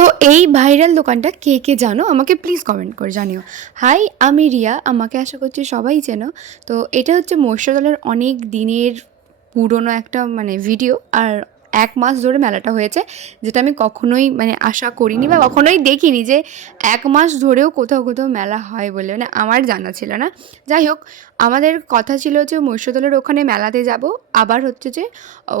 তো এই ভাইরাল দোকানটা কে কে জানো আমাকে প্লিজ কমেন্ট করে জানিও। হাই, আমি রিয়া, আমাকে আশা করছি সবাই চেনো। তো এটা হচ্ছে মহিষাদলের অনেক দিনের পুরনো একটা ভিডিও। আর 1 মাস ধরে মেলাটা হয়েছে, যেটা আমি কখনোই আশা করিনি বা কখনোই দেখিনি যে 1 মাস ধরেও কোথাও কোথাও মেলা হয় বলে আমার জানা ছিল না। যাই হোক, আমাদের কথা ছিল যে মহিষাদলের ওখানে মেলাতে যাব, আবার হচ্ছে যে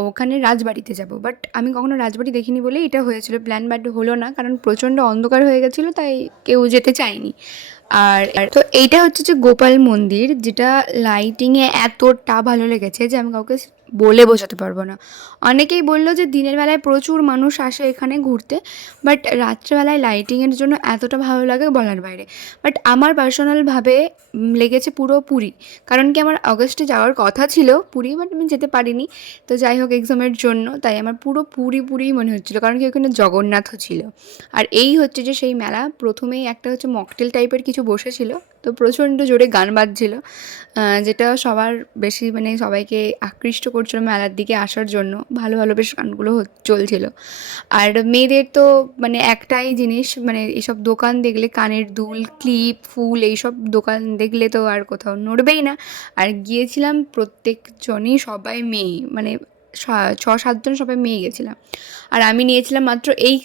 ওখানে রাজবাড়িতে যাব। বাট আমি কখনো রাজবাড়ি দেখিনি বলেই এটা হয়েছিল প্ল্যান, বাট হলো না কারণ প্রচণ্ড অন্ধকার হয়ে গেছিলো, তাই কেউ যেতে চায়নি। আর তো এইটা হচ্ছে যে গোপাল মন্দির, যেটা লাইটিংয়ে এতটা ভালো লেগেছে যে আমি কাউকে বলে বোঝাতে পারবো না। অনেকেই বললো যে দিনের বেলায় প্রচুর মানুষ আসে এখানে ঘুরতে, বাট রাত্রেবেলায় লাইটিংয়ের জন্য এতটা ভালো লাগে বলার বাইরে। বাট আমার পার্সোনালভাবে লেগেছে পুরোপুরি, কারণ কি আমার অগস্টে যাওয়ার কথা ছিল পুরী, বাট আমি যেতে পারিনি। তো যাই হোক, এক্সামের জন্য তাই আমার পুরো পুরীই মনে হচ্ছিলো, কারণ কি ওখানে জগন্নাথও ছিল। আর এই হচ্ছে যে সেই মেলা, প্রথমেই একটা হচ্ছে মকটেল টাইপের কিছু বসেছিল, তো প্রচণ্ড জোরে গান বাজছিল, যেটা সবার বেশি সবাইকে আকৃষ্ট করছিল মেলার দিকে আসার জন্য। ভালো ভালো বেশ গানগুলো চলছিল। আর মেয়েদের তো একটাই জিনিস, এইসব দোকান দেখলে, কানের দুল, ক্লিপ, ফুল, এইসব দোকান দেখলে তো আর কোথাও নড়বেই না। আর গিয়েছিলাম প্রত্যেকজনই, সবাই মেয়ে, 6-7 জন সবাই মেয়ে গেছিলাম। আর আমি নিয়েছিলাম মাত্র এই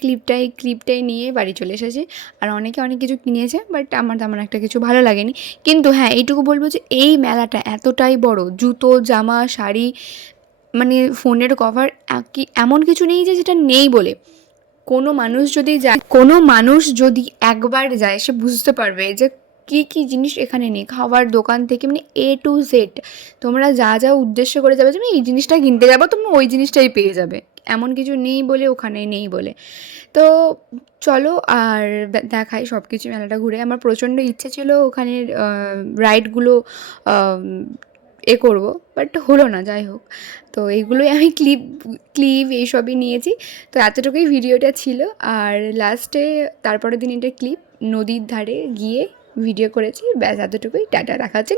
ক্লিপটাই নিয়ে বাড়ি চলে এসেছি। আর অনেকে অনেক কিছু কিনেছে, বাট আমার তেমন একটা কিছু ভালো লাগেনি। কিন্তু হ্যাঁ, এইটুকু বলবো যে এই মেলাটা এতটাই বড়, জুতো, জামা, শাড়ি, ফোনের কভার, কি এমন কিছু নেই যে যেটা নেই বলে। কোনো মানুষ যদি একবার যায়, সে বুঝতে পারবে যে কী কী জিনিস এখানে নেই। খাওয়ার দোকান থেকে A to Z, তোমরা যা যা উদ্দেশ্য করে যাবে যে আমি এই জিনিসটা কিনতে যাবো, তোমরা ওই জিনিসটাই পেয়ে যাবে। এমন কিছু নেই বলে, ওখানে নেই বলে। তো চলো আর দেখাই সব কিছু মেলাটা ঘুরে। আমার প্রচণ্ড ইচ্ছে ছিল ওখানের রাইডগুলো করবো, বাট হলো না। যাই হোক, তো এইগুলোই আমি ক্লিপ এইসবই নিয়েছি। তো এতটুকুই ভিডিওটা ছিল। আর লাস্টে তারপরের দিন এটা ক্লিপ নদীর ধারে গিয়ে ভিডিও করেছি, ব্যাস এতটুকুই। টাটা, দেখা হচ্ছে।